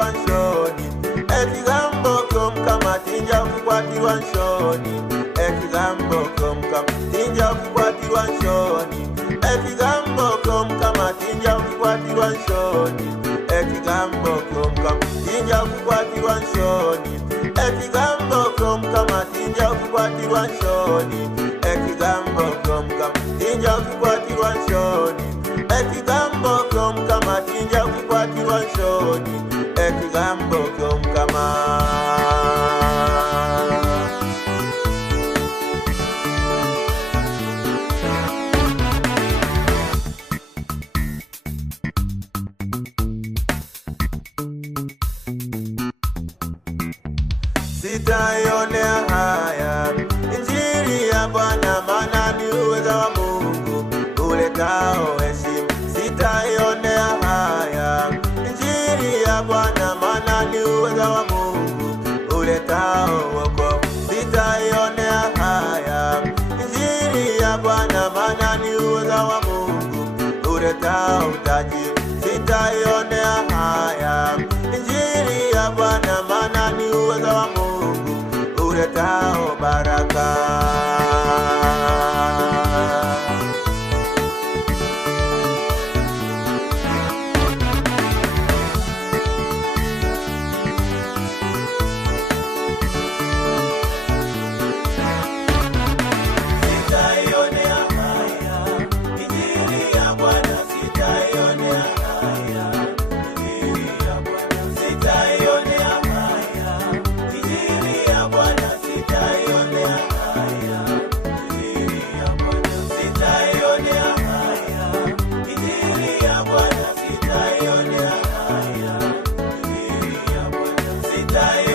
kukwatirwa nshoni, ekigambo ky'Omukama tinja kukwatirwa nshoni, ekigambo ky'Omukama tinja kukwatirwa nshoni, ekigambo ky'Omukama tinja kukwatirwa nshoni, ekigambo ky'Omukama tinja kukwatirwa nshoni, ekigambo ky'Omukama tinja kukwatirwa nshoni, ekigambo ky'Omukama tinja kukwatirwa nshoni, ekigambo ky'Omukama tinja kukwatirwa nshoni, ekigambo ky'Omukama. Sitaionea haya Injili ya Bwana, maana ni uweza wa Mungu uletao heshima. Sitaionea haya Injili ya Bwana, maana ni uweza wa Mungu uletao wokovu. Sitaionea haya Injili ya Bwana, maana ni uweza wa Mungu uletao utajiri. Sitaionea haya Injili ya Bwana, maana ni uweza wa Mungu uletao baraka. Die.